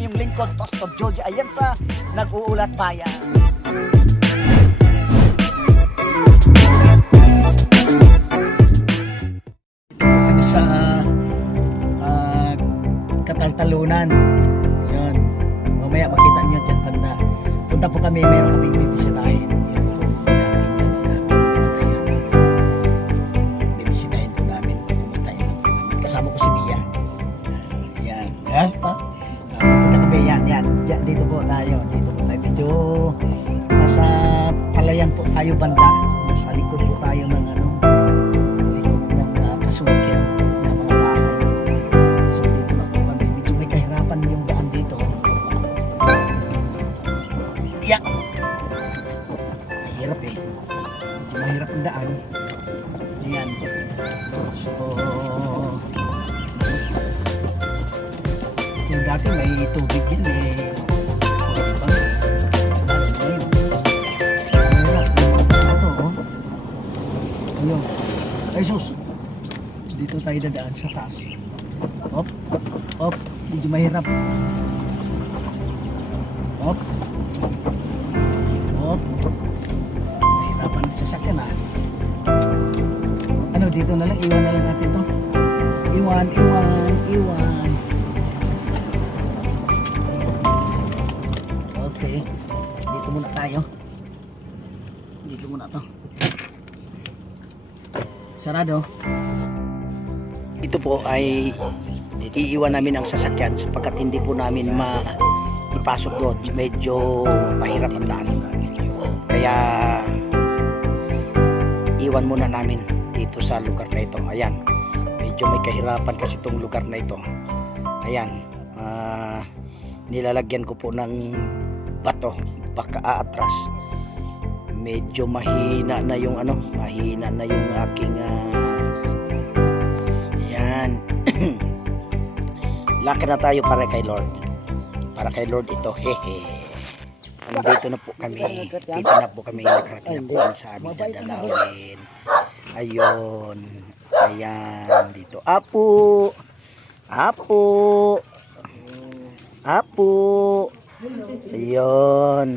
iyong lingkod, Pastor George Ayansa, nag-uulat bayan. Kami sa ah, Kataltalunan. Yun. Mamaya makita niyo dyan banda. Punta po kami, meron kaming bibisitahin. Yan, yan. Diyan, dito po tayo. Dito po tayo. Medyo nasa palayan po tayo banda. Nasa likod po tayo ng ano, likod ng uh, pasukin may tubig yan eh. Ayun. Ay sus. Dito tayo dadaan sa taas. Op. Op. Medyo mahirap. Op. Op. Nahirapan ang sasakyan ah. Ano dito na lang. Iwan na lang natin to. Iwan, iwan, iwan. Dito muna tayo. Dito muna to. Sarado. Ito po ay iiwan namin ang sasakyan sapagkat hindi po namin ma ipasok doon. Medyo mahirap ang daan. Kaya iwan muna namin dito sa lugar na ito. Ayan. Medyo may kahirapan kasi itong lugar na ito. Ayan. ah, nilalagyan ko po ng bato baka aatras medyo mahina na yung ano mahina na yung aking ah, yan. Laki na tayo para kay Lord. Para kay Lord ito hehe nandito na po kami. Dito na po kami nakarating na po sa aming dadalawin. Ayun. Ayan dito. Apo. Apo. Apo ayun.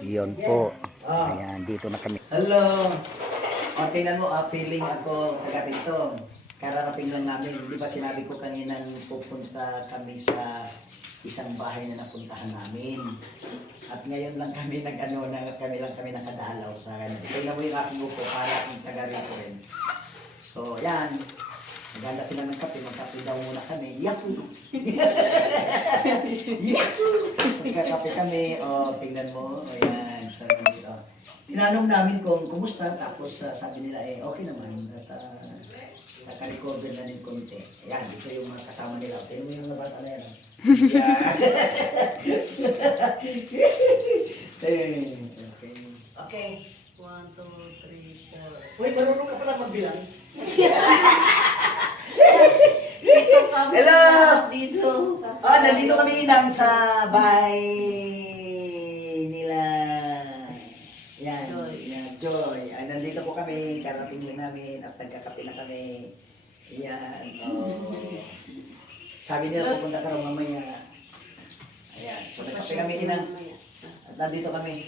Yun po. Ayan dito na kami. Hello. O tingnan mo ah, feeling ako taga dito kararating lang namin. Di ba sinabi ko kanina pupunta kami sa isang bahay na napuntahan namin? At ngayon lang kami nag ano na kami lang kami nakadalaw sa kanya. Tingnan mo yung aking upo para akong taga rin. So yan Maganda sila ng kape, magkape daw muna kami. Yahoo! Yahoo! Magkakape kami, o tingnan mo, ayan, sa dito. Tinanong namin kung kumusta, tapos ah, sabi nila eh, okay naman. At uh, nakarecover na din konti. Ayan, ito yung mga kasama nila. Tingnan mo yung mga bata na yan. Ayan. okay. Okay. One, two, three, four. Uy, marunong ka pala magbilang. Dito kami Hello! Dito. Ah, nandito kami inang sa bahay nila. Yan, Joy. yan, Joy. Ah, nandito po kami, karating lang namin at nagkakape na kami. Yan, oh. Sabi nila pupunta ka raw mamaya. Ayan, so nagkape kami inang. At nandito kami.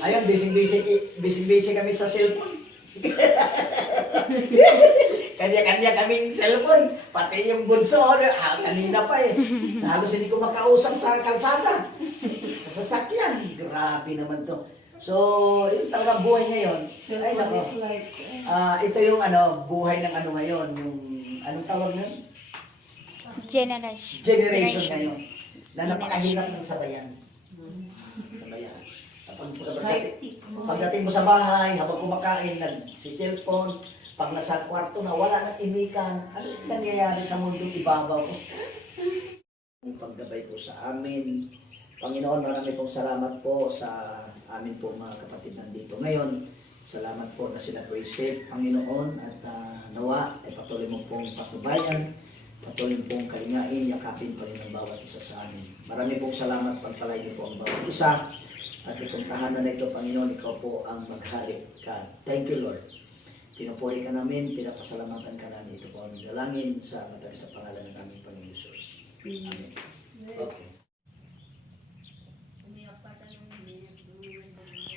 Ayun, busy-busy, busy-busy kami sa cellphone. Kanya-kanya kaming cellphone. Pati yung bunso, ah, kanina pa eh. Halos hindi ko makausap sa kalsada. Sa sasakyan. Grabe naman to. So, yung talaga buhay ngayon. Ay, nako. Ah, ito yung ano, buhay ng ano ngayon. Yung, anong tawag nun? Generation. Generation ngayon. Na napakahirap ng sabayan. Sabayan. Kapag pagdating, pagdating mo sa bahay, habang kumakain, nag-cellphone, pag nasa kwarto na wala nang imikan, ano nangyayari sa mundong ibabaw? Ang paggabay po sa amin. Panginoon, marami pong salamat po sa amin po mga kapatid nandito. Ngayon, salamat po na sila po safe, Panginoon, at ah, nawa, ay patuloy mo pong patubayan, patuloy pong kalingain, yakapin pa rin ang bawat isa sa amin. Marami pong salamat pagpalay niyo po ang bawat isa. At itong tahanan na ito, Panginoon, ikaw po ang maghari ka. Thank you, Lord. Pinupuri ka namin, pinapasalamatan ka namin. Ito po ang dalangin sa matamis na pangalan ng aming Panginoon Jesus. Amen. Okay.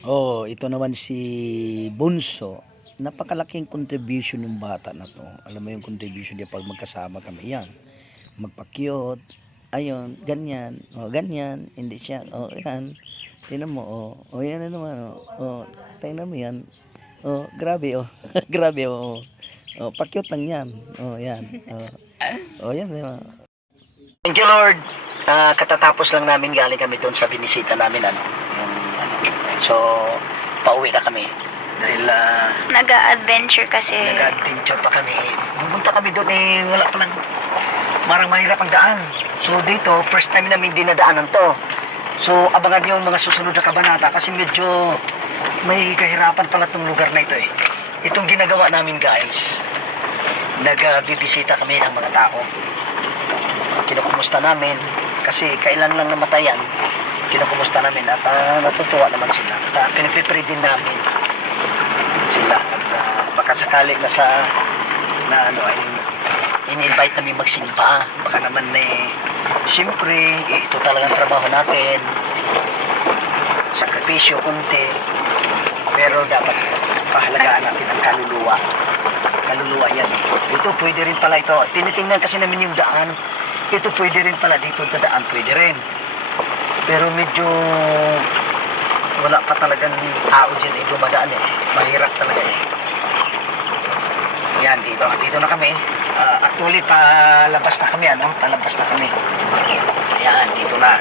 Oh, ito naman si Bunso. Napakalaking contribution ng bata na to. Alam mo yung contribution niya pag magkasama kami. Yan. Magpa-cute. Ayun, ganyan. O, ganyan. Hindi siya. O, yan. Tingnan mo, o. O, yan na naman, o. O, tingnan mo yan. O, grabe, o. grabe, o. O, pa-cute lang yan. O, yan. O, o yan, di ba? Thank you, Lord. Ah, katatapos lang namin galing kami doon sa binisita namin ano, yung ano. So, pauwi na kami dahil ah, Nag-adventure kasi. nag-adventure pa kami. Pumunta kami doon eh wala pa lang marang mahirap ang daan. So dito, first time namin dinadaanan to. So abangan niyo yung mga susunod na kabanata kasi medyo may kahirapan pala tong lugar na ito eh. Itong ginagawa namin guys, nagbibisita kami ng mga tao. Kinukumusta namin kasi kailan lang namatayan kinukumusta namin at ah, natutuwa naman sila. At uh, pinipipray din namin sila. At ah, baka sakali na sa na ano ay in-invite namin magsimba. Baka naman eh siyempre eh, ito talagang trabaho natin. Sakripisyo kunti pero dapat pahalagaan natin ang kaluluwa. Kaluluwa yan eh. ito pwede rin pala ito. Tinitingnan kasi namin yung daan. Ito pwede rin pala. Dito sa daan pwede rin. Pero medyo wala pa talagang tao dyan eh. Dumadaan eh. Mahirap talaga eh. Yan dito. Dito na kami. Ah, actually palabas na kami ano? Palabas na kami. Yan dito na.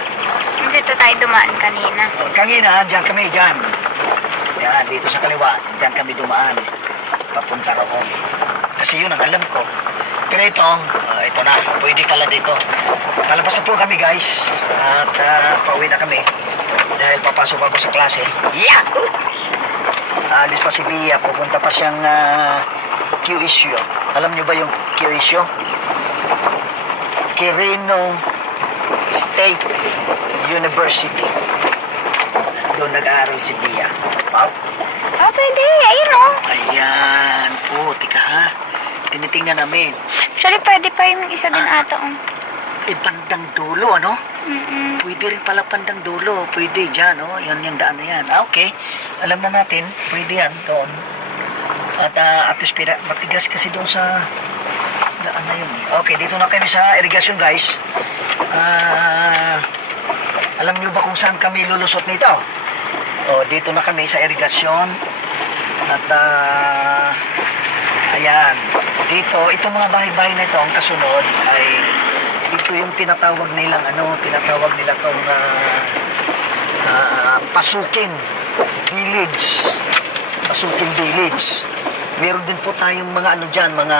Dito tayo dumaan kanina. kanina dyan kami dyan yan dito sa kaliwa. Dyan kami dumaan. Papunta roon. Kasi yun ang alam ko. Pero ito ah, ito na. Pwede pala dito. Palabas na po kami guys. At ah, pauwi na kami. Dahil papasok ako sa klase. Yeah! Alis pa si Bia. Pupunta pa siyang uh, Q-issue alam niyo ba yung Q-issue Quirino State University doon nag-aaral si Bia wow Oh, pwede. Ayun oh. Ayan. Oh, tika ha. Tinitingnan namin. Actually, pwede pa yung isa din ata. Oh. Eh, bandang dulo, ano? Mm-mm. Pwede rin pala bandang dulo. Pwede dyan, oh. Yan yung daan na yan. Ah, okay. Alam na natin. Pwede yan doon. At uh, at least pira, matigas kasi doon sa daan na yun. eh. Okay, dito na kami sa irrigation, guys. Ah... alam niyo ba kung saan kami lulusot nito? O, dito na kami sa irrigation. At, ah, ayan. Dito, itong mga bahay-bahay na ito, ang kasunod ay ito yung tinatawag nilang ano, tinatawag nila tong ah, ah, pasukin village. Pasukin village. Meron din po tayong mga ano dyan, mga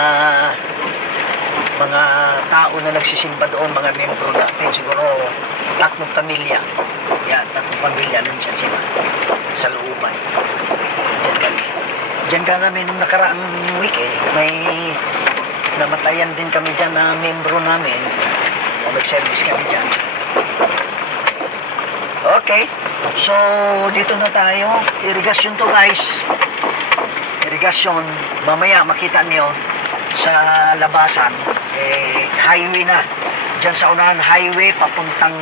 mga tao na nagsisimba doon, mga membro natin, siguro tatlong pamilya. Yan, tatlong pamilya, nandyan sila sa looban. Diyan kami. Diyan ka kami nung nakaraang week eh, may namatayan din kami dyan na membro namin. Nag-service kami dyan. Okay, so dito na tayo. Irrigation to guys. Irrigation, mamaya makita niyo sa labasan, eh, highway na. Diyan sa unahan highway papuntang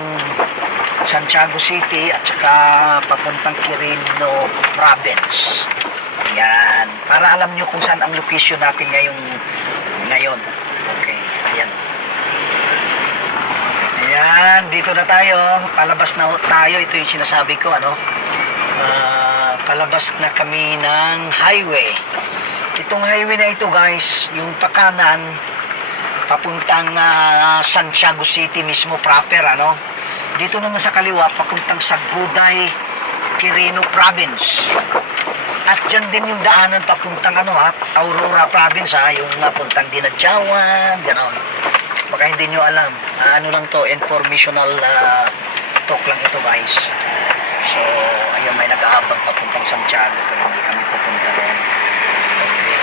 Santiago City at saka papuntang Quirino Province. Yan. Para alam nyo kung saan ang location natin ngayong ngayon. Okay. Ayan. Ayan. Dito na tayo. Palabas na tayo. Ito yung sinasabi ko. Ano? Ah, palabas na kami ng highway. Itong highway na ito guys, yung pakanan, papuntang ah, Santiago City mismo proper, ano? Dito naman sa kaliwa, papuntang sa Guday, Quirino Province. At dyan din yung daanan papuntang ano ha, Aurora Province ha, yung napuntang Dinadjawan, gano'n. Baka hindi nyo alam. Ah, ano lang to, informational ah, talk lang ito guys. So, ayun may nag-aabang papuntang Santiago pero hindi kami pupunta doon. Okay.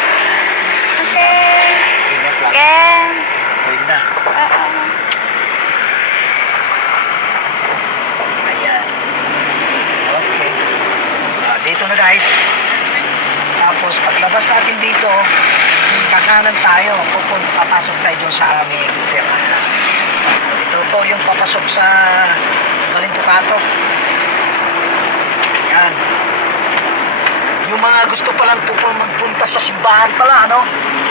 Okay. Ingat lang. Again. Na. Oo. Ayan. Okay. Ah, dito na guys. Tapos paglabas natin dito, kakanan tayo. Pupunta, papasok tayo dun sa aming tirahan. Ito, ito yung papasok sa Balintukato. Yan. Yung mga gusto palang po po magpunta sa simbahan pala, ano?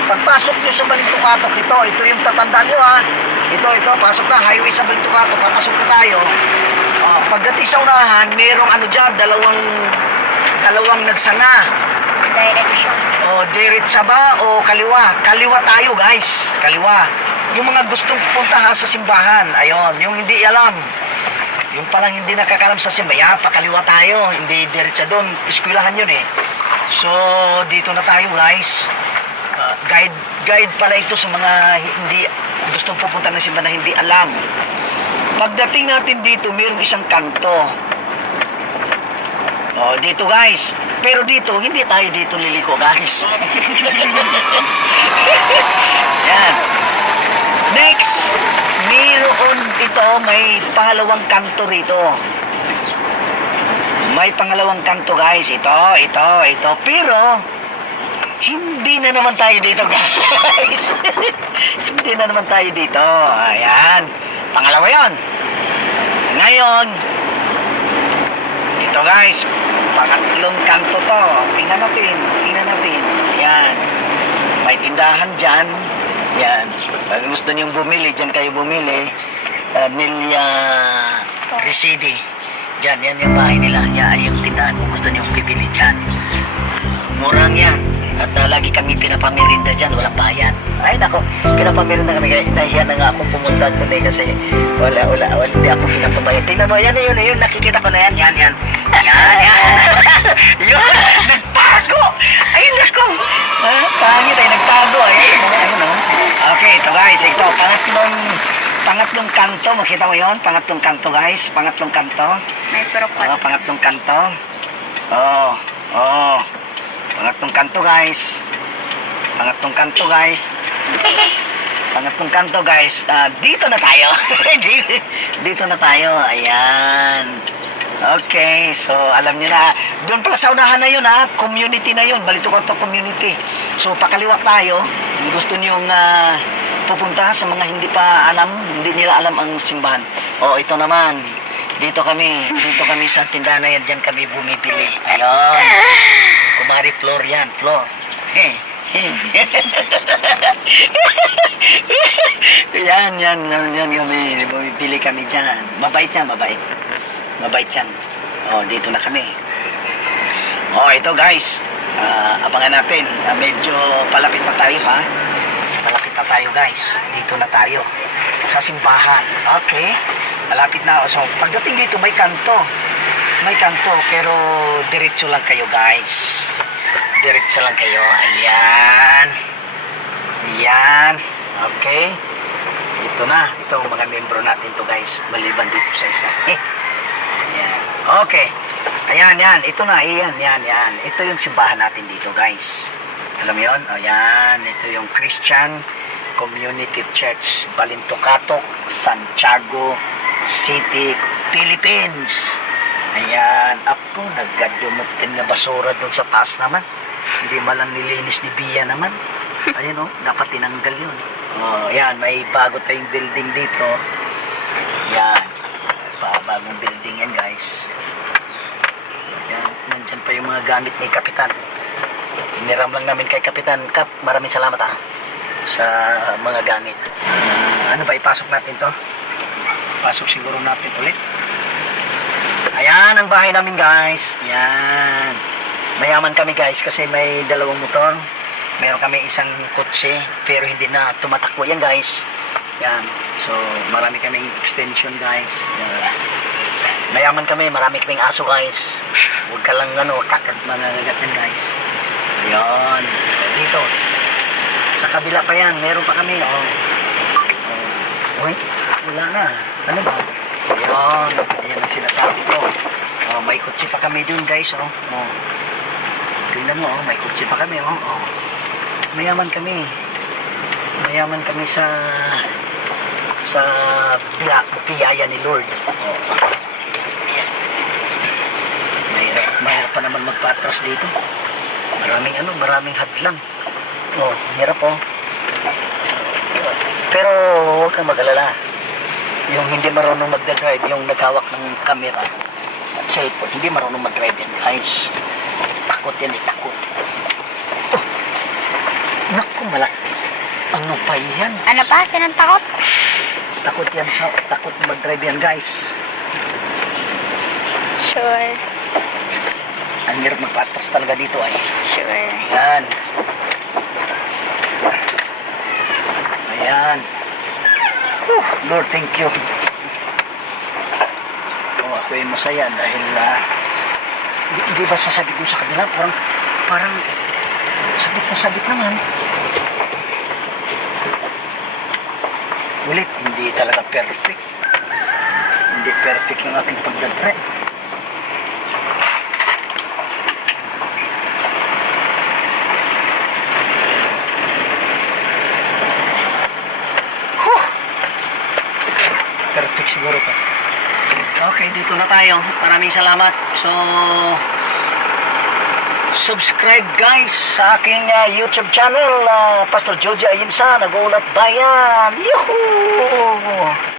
Pagpasok nyo sa Balintukato, ito, ito yung tatandaan nyo ha. Ito, ito, pasok na, highway sa Balintukato, papasok na tayo. Oh, pagdating sa unahan, merong ano dyan, dalawang, dalawang nagsanga. Direction. O, diretsa ba o kaliwa? Kaliwa tayo, guys. Kaliwa. Yung mga gustong pupunta ha, sa simbahan, ayun, yung hindi alam. Yung palang hindi nakakalam sa simbahan, pakaliwa tayo, hindi diretsa doon. Eskwelahan yun eh. So, dito na tayo, guys. Ah, guide guide pala ito sa mga hindi gustong pupunta ng simbahan na hindi alam. Pagdating natin dito, mayroong isang kanto. Oh, dito guys. Pero dito, hindi tayo dito liliko guys. Yan. Next, mayroon ito, may pangalawang kanto rito. May pangalawang kanto guys. Ito, ito, ito. Pero, hindi na naman tayo dito guys. hindi na naman tayo dito. Ayan. Pangalawa yon. Ngayon, ito guys, pangatlong kanto to. Tingnan natin, tingnan natin. Ayan. May tindahan dyan. Yan. Pag gusto niyong bumili, dyan kayo bumili. Uh, Nilya Residi. Dyan, yan yung bahay nila. Yan yung tindahan kung gusto niyong bibili dyan. Murang yan. At uh, lagi kami pinapamirinda dyan, walang bayan. Ay nako, pinapamirinda kami. Kaya nahiya na nga akong pumunta doon eh kasi wala, wala, wala, hindi ako pinapabayad. Tingnan mo, yan, yun, yun, nakikita ko na yan, yan, yan. Yan, pangatlong kanto, makita mo yon Pangatlong kanto guys, pangatlong kanto. May Oo, purokot. pangatlong kanto. Oo, oo. Pangatlong kanto, guys. Pangatlong kanto, guys. Pangatlong kanto, guys. Ah, dito na tayo. dito, na tayo. Ayan. Okay, so alam niyo na. Doon pala sa unahan na yun, ha? Community na yun. Balito ko to community. So, pakaliwa tayo. Kung gusto niyong ah, pupunta sa mga hindi pa alam, hindi nila alam ang simbahan. Oh, ito naman. Dito kami, dito kami sa tindahan na yan, dyan kami bumibili. Ayun. Kumari floor yan, floor. Yan, yan, yan, yan kami, bumibili kami dyan. Mabait yan, mabait. Mabait yan. Oh, dito na kami. Oh, ito guys. Ah, abangan natin. Ah, medyo palapit na tayo ha. Na tayo guys. Dito na tayo. Sa simbahan. Okay. Malapit na. So, pagdating dito may kanto. May kanto pero diretso lang kayo guys. Diretso lang kayo. Ayan. Ayan. Okay. Ito na. Ito mga membro natin to guys. Maliban dito sa isa. Ayan. Okay. Ayan, yan. Ito na. Ayan, yan, yan. Ito yung simbahan natin dito guys. Alam mo yun? Ayan. Ito yung Christian Community Church Balintocatok, Santiago City, Philippines. Ayan. Ako, naggadumutin na basura doon sa taas naman. Hindi malang nilinis ni Bia naman. Ayun o, dapat tinanggal yun. Oh, yan, may bago tayong building dito. Yan. Pa, bagong building yan, guys. Yan, nandyan pa yung mga gamit ni Kapitan. Iniram lang namin kay Kapitan. Kap, maraming salamat ah sa mga gamit. Ah, ano ba, ipasok natin to? Pasok siguro natin ulit. Ayan ang bahay namin guys. Yan. Mayaman kami guys kasi may dalawang motor. Meron kami isang kotse pero hindi na tumatakbo yan guys. Yan. So marami kaming extension guys. Yan. Mayaman kami, marami kaming aso guys. Huwag ka lang ano, kakad mangangagat yan guys. Yan. Dito. Sa kabila pa yan, meron pa kami. Oh. Oh. Uy, wala na. Ano ba? Ayan, ayan ang sinasabi ko. Oh, may kutsi pa kami dun guys, oh. oh. Tingnan mo, oh, may kutsi pa kami, oh. oh. Mayaman kami. Mayaman kami sa sa biya, biyaya ni Lord. Oh. Ayan. Mahirap, mahirap pa naman magpatras dito. Maraming ano, maraming hadlang. Oh, hirap oh. Pero huwag kang mag-alala Yung hindi marunong magdadrive, yung naghawak ng camera at cellphone, hindi marunong mag-drive yan, guys. Takot yan, eh, takot. Oh, naku, malaki. Ano pa yan? Ano pa? Sinong takot? Takot yan sa, takot mag-drive yan, guys. Sure. Ang hirap magpatas talaga dito ay. Sure. Yan. Ayan. Lord, thank you. Oh, ako ay masaya dahil ah, di, di ba sasabit mo sa kabila? Parang, parang sabit na sabit naman. Ulit, hindi talaga perfect. Hindi perfect yung aking pagdadrive. Perfect siguro to. Okay, dito na tayo. Maraming salamat. So, subscribe guys sa aking ah, YouTube channel, ah, Pastor Jojo Ayinsa, Nag-uulat Bayan. Yuhuu!